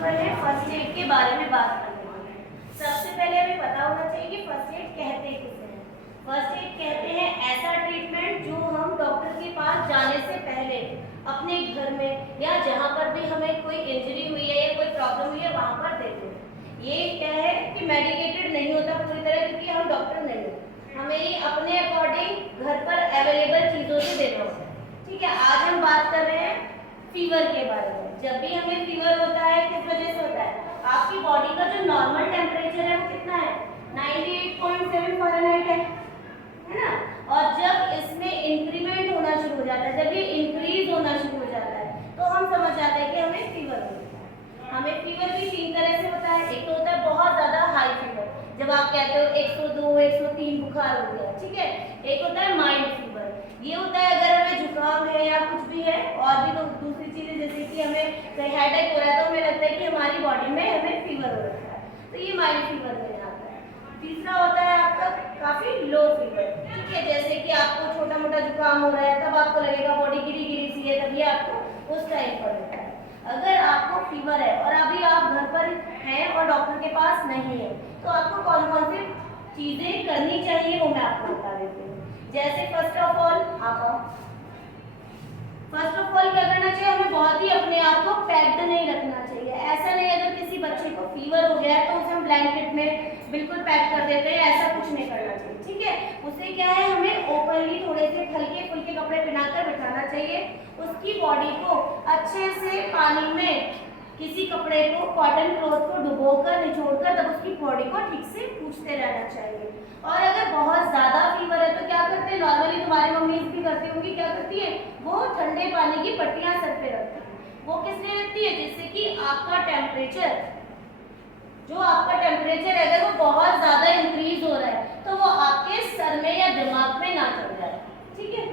पर है first aid के बारे में बात करने वाले हैं। सबसे पहले हमें पता होना चाहिए कि फर्स्ट एड कहते किसे हैं। फर्स्ट एड कहते हैं ऐसा ट्रीटमेंट जो हम डॉक्टर के पास जाने से पहले अपने घर में या जहाँ पर भी हमें कोई इंजरी हुई है या कोई प्रॉब्लम हुई है वहाँ पर देते हैं। ये क्या है कि मेडिकेटेड नहीं होता पूरी तरह, क्योंकि हम डॉक्टर नहीं हैं, हमें ये अपने अकॉर्डिंग घर पर अवेलेबल चीज़ों से देना होता है। ठीक है, आज हम बात कर रहे हैं फीवर के बारे में। जब भी हमें फीवर होता है किस वजह से होता है? आपकी बॉडी का जो नॉर्मल टेम्परेचर है वो कितना है? 98.7 फ़ारेनहाइट है ना। और जब इसमें इंक्रीमेंट होना शुरू हो जाता है, जब ये इंक्रीज होना शुरू हो जाता है, तो हम समझ जाते हैं कि हमें फीवर होता है। हमें फीवर भी 3 तरह से होता है। एक तो होता है बहुत ज़्यादा हाई फीवर, जब आप कहते हो 102 103 बुखार हो गया, ठीक है। एक होता है माइल्ड फीवर, ये होता है अगर हमें जुकाम है या कुछ भी है और भी तो दूसरी चीजें, जैसे कि हमें कहीं हेडेक हो रहा है तो हमें लगता है कि हमारी बॉडी में हमें फीवर हो रखा है, तो ये माइल्ड फीवर में आता है। तीसरा होता है आपका काफी लो फीवर, ठीक है, जैसे कि आपको छोटा मोटा जुकाम हो रहा है तब आपको लगेगा बॉडी गिरी गिरी सी है, तभी आपको उस टाइप पर होता है। अगर आपको फीवर है और अभी आप घर पर हैं और डॉक्टर के पास नहीं है, तो आपको कौन कौन सी चीजें करनी चाहिए वो मैं आपको बता देती हूँ। जैसे फर्स्ट ऑफ ऑल क्या करना चाहिए, हमें बहुत ही अपने आप को पैक्ड नहीं रखना चाहिए। ऐसा नहीं अगर किसी बच्चे को फीवर हो गया है तो उसे हम ब्लैंकेट में बिल्कुल पैक कर देते हैं, ऐसा कुछ नहीं करना चाहिए, ठीक है। उसे क्या है, हमें ओपनली थोड़े से हल्के फुल्के कपड़े पहनाकर बिठाना चाहिए। उसकी बॉडी को अच्छे से पानी में किसी कपड़े को, कॉटन क्लॉथ को डुबोकर निचोड़कर तब उसकी बॉडी को ठीक से पूछते रहना चाहिए। और अगर बहुत ज़्यादा फीवर है तो क्या करते हैं, नॉर्मली तुम्हारी मम्मी भी करती होंगी, क्या करती है, वो ठंडे पानी की पट्टियाँ सर पे रखती है। वो किस लिए रखती है? जिससे कि आपका टेम्परेचर, जो आपका टेम्परेचर है अगर वो बहुत ज़्यादा इंक्रीज हो रहा है तो वो आपके सर में या दिमाग में ना चढ़ जाए, ठीक है।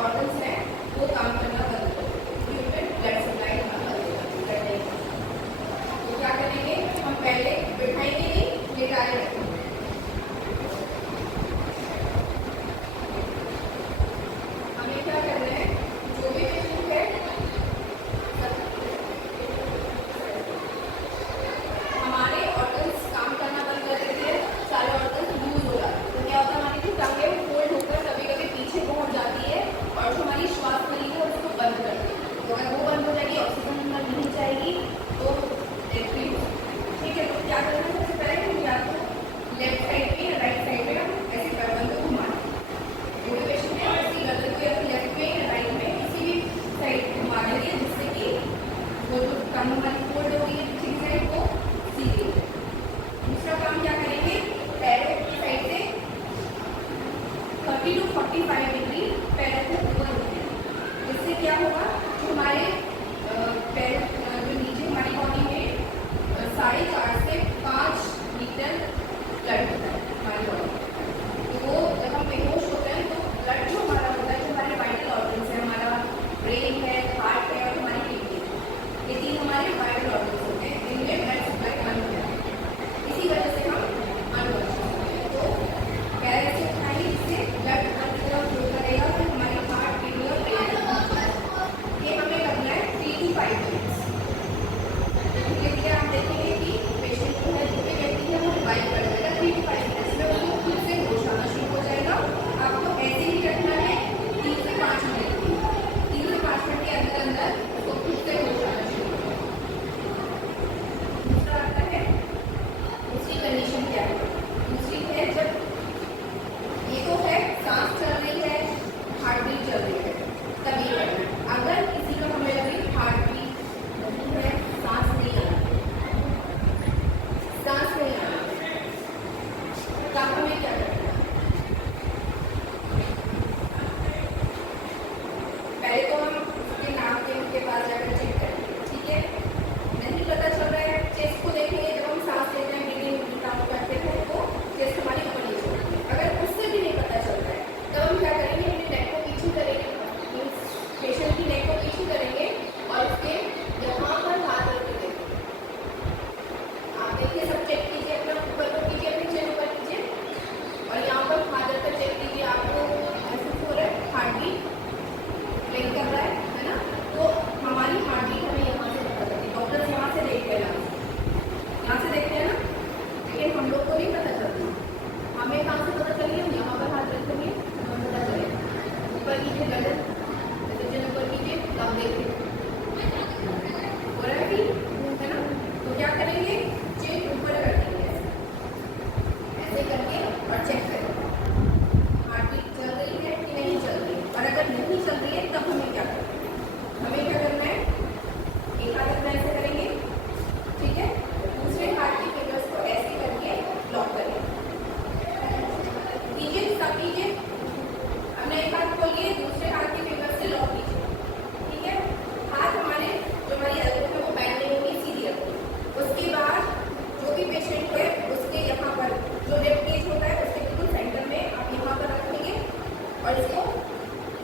ऑर्गन्स ऊपर कीजिए गर्दन, जैसे ऊपर कीजिए कम देखिए, हो रहा है ठीक है ना। तो क्या करेंगे, चिन ऊपर कर देंगे ऐसे करके और चेक करेंगे हार्ट बीट चल रही है कि नहीं चल रही है। और अगर नहीं चल रही है तब हमें क्या करना है, हमें क्या करना है, एक हाथ अपना ऐसे करेंगे, ठीक है, दूसरे हाथ की फिंगर्स को ऐसे करके लॉक करेंगे, कीजिए सब कीजिए, अपना एक हाथ खोलिए, दूसरे हाथ की फिंगर्स से लॉक कीजिए, ठीक है। हाथ हमारे जो हमारी एल्बो है वो बैंड नहीं होगी, सीधी रखिए। उसके बाद जो भी पेशेंट है उसके यहाँ पर जो रिब केज होता है उसके बिल्कुल सेंटर में आप यहाँ पर रखेंगे और इसको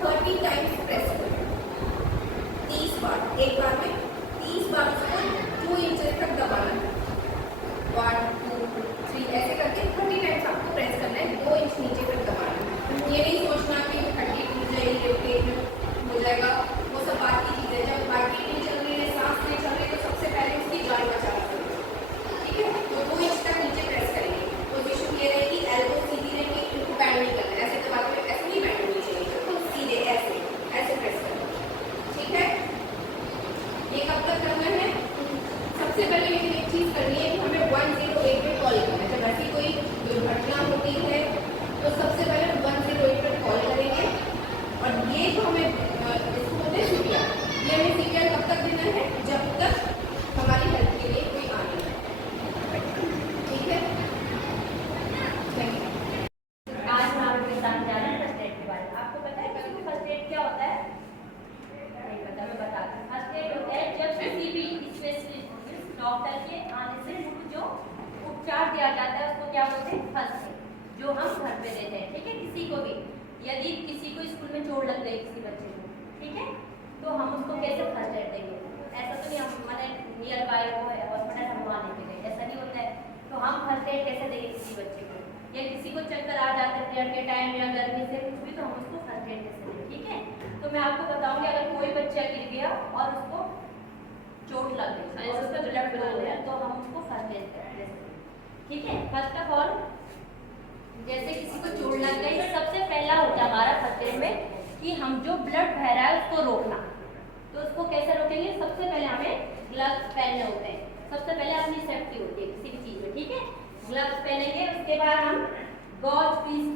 30 टाइम्स प्रेस करेंगे, 30 बार, एक बार में 30 बार उसको 2 इंच तक दबाना है, 1 2 3 ऐसे करके 30 टाइम्स आपको प्रेस करना है, 2 इंच नीचे तक दबाना है। ये नहीं सोचना कि हड्डी टूट जाएगी, रिब केज हो जाएगा, वो सब बात की चीज़ है। जब बाकी नहीं चल रही है, सांस नहीं चल रही है, तो सबसे पहले उसकी जान बचाना चाहिए, ठीक है। तो 2 इंच तक नीचे प्रेस करेंगे, पोजीशन ये रहेगी, एल्बो सीधी रहेगी, इनको बैंड नहीं करना है, ऐसे दबाते हुए ऐसे नहीं बैंड होनी चाहिए, बिल्कुल सीधे ऐसे ऐसे प्रेस करना, ठीक है। ये कब तक करना है, सबसे पहले लेकिन एक चीज़ करनी है कि हमें 108 पे कॉल करना है। जब ऐसी कोई दुर्घटना होती है तो सबसे पहले 108 पे कॉल करेंगे। और ये जो हमें इसको बोलते हैं सीपीआर, ये हमें सीपीआर कब तक देना है, जब तक हमारी हेल्प के लिए कोई आ नहीं है, ठीक है। Thank you. आज हम आपके साथ जा रहे हैं फर्स्ट एड के बारे में। आपको पता है किसी को फर्स्ट एड क्या होता है? नहीं पता, मैं बताती हूँ। फर्स्ट एड होता है जब किसी भी स्पेशलिस्ट डॉक्टर के आने से पूर्व जो उपचार दिया जाता है उसको क्या बोलते हैं, फर्स्ट एड, जो हम घर पे देते हैं, ठीक है। किसी को भी यदि किसी को स्कूल में चोट लग गई किसी बच्चे को, ठीक है, तो हम उसको कैसे फर्स्ट एड देंगे? ऐसा तो नहीं हम मैंने नियर बाय वो है हॉस्पिटल हम वहाँ लेके गए, ऐसा नहीं होता है। तो हम फर्स्ट एड कैसे देंगे किसी बच्चे को, या किसी को चक्कर आ जाते हैं प्रेयर के टाइम या गर्मी से कुछ भी, तो हम उसको फर्स्ट एड कैसे दें, ठीक है। तो मैं आपको बताऊंगी, अगर कोई बच्चा गिर गया और उसको चोट लग गई और उसका ब्लड फ्लो हो गया तो हम उसको फर्स्ट एड दें, ठीक है। फर्स्ट ऑफ ऑल जैसे किसी को चोट लग गई, सबसे पहला होता है हमारा फर्स्ट एड में कि हम जो ब्लड बह रहा है उसको रोकना। तो उसको कैसे रोकेंगे, सबसे पहले हमें ग्लव्स पहनने होते हैं, सबसे पहले अपनी सेफ्टी होती है किसी भी चीज़ में, ठीक है। ग्लव्स पहनेंगे, उसके बाद हम गॉज पीस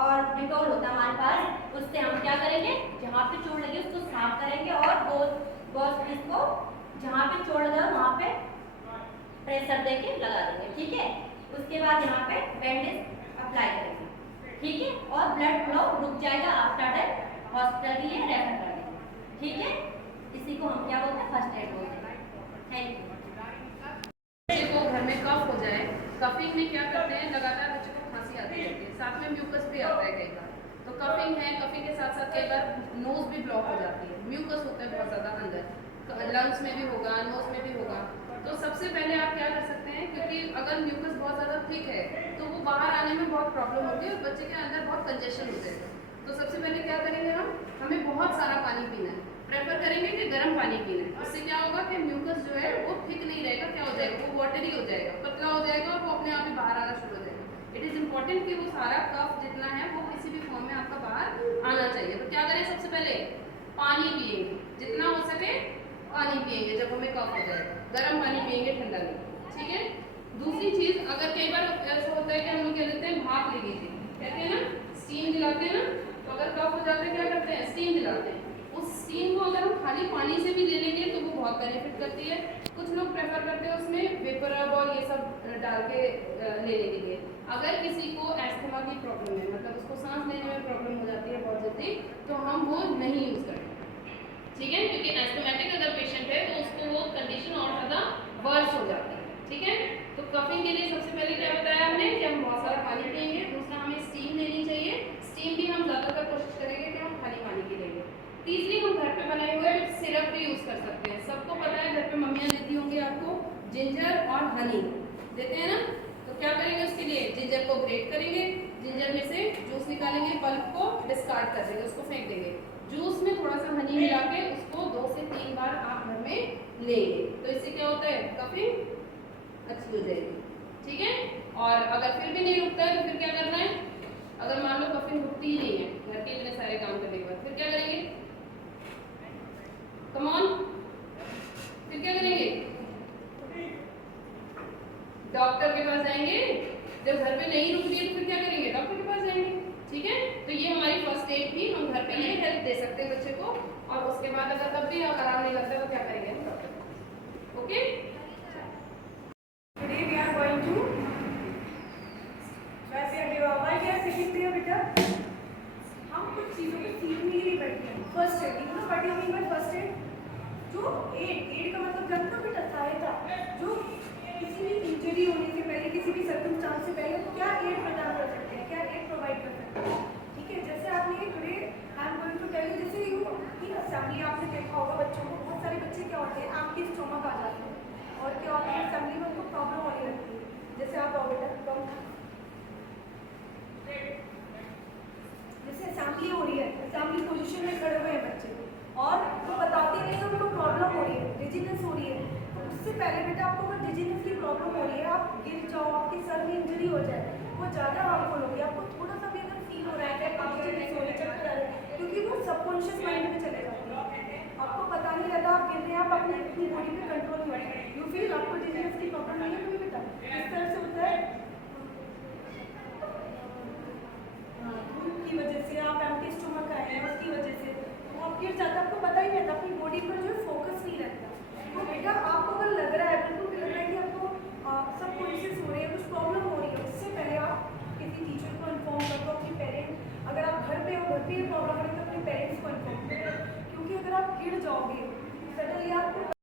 और डिटॉल होता है हमारे पास, उससे हम क्या करेंगे, जहाँ पे चोट लगी उसको साफ करेंगे और गॉज पीस को जहाँ पे चोट लगा वहाँ पे प्रेशर देके लगा देंगे, ठीक है। उसके बाद यहाँ पे बैंडेज अप्लाई करेंगे, ठीक है, और ब्लड फ्लो रुक जाएगा, आफ्टर दैट हॉस्पिटल के लिए रेफर कर देंगे, ठीक है। इसी को हम क्या बोलते हैं, फर्स्ट एड बोलते हैं। Thank you. बच्चे को घर में कफ हो जाए, कफिंग में क्या करते हैं, लगातार बच्चे को खांसी आती रहती है, साथ में म्यूकस भी आता है कई बार। तो कफिंग है, कफिंग के साथ साथ कई बार नोज भी ब्लॉक हो जाती है, म्यूकस होता है बहुत ज़्यादा अंदर, लंग्स में भी होगा, नोज में भी होगा। तो सबसे पहले आप क्या कर सकते हैं, क्योंकि अगर म्यूकस बहुत ज़्यादा थिक है तो वो बाहर आने में बहुत प्रॉब्लम होती है और बच्चे के अंदर बहुत कंजेशन हो जाएगा। तो सबसे पहले क्या करेंगे हम, हमें बहुत सारा पानी पीना है, प्रेफर करेंगे कि गर्म पानी पीना है। उससे क्या होगा कि म्यूकस जो है वो थिक नहीं रहेगा, क्या हो जाएगा, वो वाटरी हो जाएगा, पतला हो जाएगा और वो अपने आप ही बाहर आना शुरू हो जाएगा। इट इज़ इम्पॉर्टेंट कि वो सारा कफ जितना है वो किसी भी फॉर्म में आपका बाहर आना चाहिए। तो क्या करें, सबसे पहले पानी पिएंगे, जितना हो सके पानी पिएंगे जब हमें कफ हो जाएगा, गर्म पानी पिएंगे, ठंडा नहीं, ठीक है। दूसरी चीज़, अगर कई बार ऐसा होता है कि हम लोग कह देते हैं भाप ले लीजिए, कहते हैं ना, स्टीम दिलाते हैं ना, तो अगर कफ हो जाता है क्या करते हैं, स्टीम दिलाते हैं। उस स्टीम को अगर हम खाली पानी से भी ले लेंगे तो वो बहुत बेनिफिट करती है। कुछ लोग प्रेफर करते हैं उसमें वेपरब और ये सब डाल के लेने के लिए। अगर किसी को एस्थमा की प्रॉब्लम है, मतलब उसको सांस लेने में प्रॉब्लम हो जाती है बहुत जल्दी, तो हम वो नहीं यूज़ करते, ठीक है, क्योंकि एस्थमेटिक अगर पेशेंट है तो उसको वो कंडीशन और ज़्यादा वर्स हो जाती है, ठीक है। तो कफिंग के लिए सबसे पहले क्या बताया हमने कि हम बहुत सारा पानी पिएंगे, दूसरा हमें स्टीम लेनी चाहिए, स्टीम भी हम ज़्यादातर कोशिश करेंगे कि हम खाली पानी की लेंगे। तीसरी, हम घर पे बनाए हुए सिरप भी यूज़ कर सकते हैं। सबको पता है घर पे मम्मियाँ देती होंगी आपको, जिंजर और हनी देते हैं ना। तो क्या करेंगे उसके लिए, जिंजर को ग्रेट करेंगे, जिंजर में से जूस निकालेंगे, पल्प को डिस्कार्ड कर देंगे, उसको फेंक देंगे, जूस में थोड़ा सा हनी मिला के उसको 2 से 3 बार आप घर में लेंगे। तो इससे क्या होता है, कफिंग अच्छी हो जाएगी, ठीक है। और अगर फिर भी नहीं रुकता है तो फिर क्या करना है, अगर मान लो कफिंग रुकती ही नहीं है घर के इतने सारे काम करने के बाद, फिर क्या करेंगे? कम ऑन, फिर क्या करेंगे? डॉक्टर के पास जाएंगे। जब घर पे नहीं रुकती है तो फिर क्या करेंगे? डॉक्टर के पास जाएंगे। ठीक है, तो ये हमारी फर्स्ट एड थी। हम घर पे ये हेल्प दे सकते हैं बच्चे को, और उसके बाद अगर तब भी आराम नहीं लगता तो क्या करेंगे? डॉक्टर के पास। Okay, Today we are going to वैसे अभी क्या सीखते हैं बेटा? हम कुछ चीज़ों को सीखने के लिए बैठे हैं। First aid, you know what you mean by first aid? जो एड का मतलब जानते हो बेटा? सहायता। जो किसी भी इंजरी होने से पहले, किसी भी सर्कमस्टांस से पहले क्या एड प्रदान कर सकते हैं, क्या एड प्रोवाइड कर सकते हैं। ठीक है, जैसे आपने today I am going to tell you, जैसे यू इन असेंबली आपने देखा होगा बच्चों को, बहुत सारे बच्चे क्या होते हैं, आपके स्टोमक आ जाते हैं और क्या होता है असेंबली में उनको प्रॉब्लम होने लगती है। जैसे आप आओ बेटा, जैसे असेंबली हो रही है, असेंबली पोजीशन में खड़े हुए हैं बच्चे और वो बताते नहीं है उनको प्रॉब्लम हो रही है, डिजीनेस हो रही है। तो उससे पहले बेटा आपको अगर डिजीनेस की प्रॉब्लम हो रही है, आप गिर जाओ, आपके सर में इंजरी हो जाए, वो ज़्यादा हार्मफुल होगी। आपको थोड़ा सा भी अगर फील हो रहा है कि आप डिजीनेस हो रही है, क्योंकि वो सबकॉन्शियस माइंड में चले जाते हैं, आपको पता नहीं रहता आप गिर रहे हैं, आप अपनी बॉडी पे कंट्रोल नहीं होता। यू फील आपको डिजीनेस की प्रॉब्लम नहीं है कभी बेटा? इस तरह से होता है की वजह से, आप एम्प्टी स्टोमक आए हैं उसकी वजह से वो आप गिर जाता, आपको पता ही नहीं रहता, अपनी बॉडी पर जो है फोकस नहीं रहता। तो बेटा आपको अगर लग रहा है, बिल्कुल लग रहा है कि आपको सब कॉन्शियस हो रही है, कुछ प्रॉब्लम हो रही है, उससे पहले आप किसी टीचर को इन्फॉर्म कर दो, अपने पेरेंट्स। अगर आप घर पे हो, घर पे ये प्रॉब्लम है तो अपने पेरेंट्स को इन्फॉर्म करो, क्योंकि अगर आप गिर जाओगे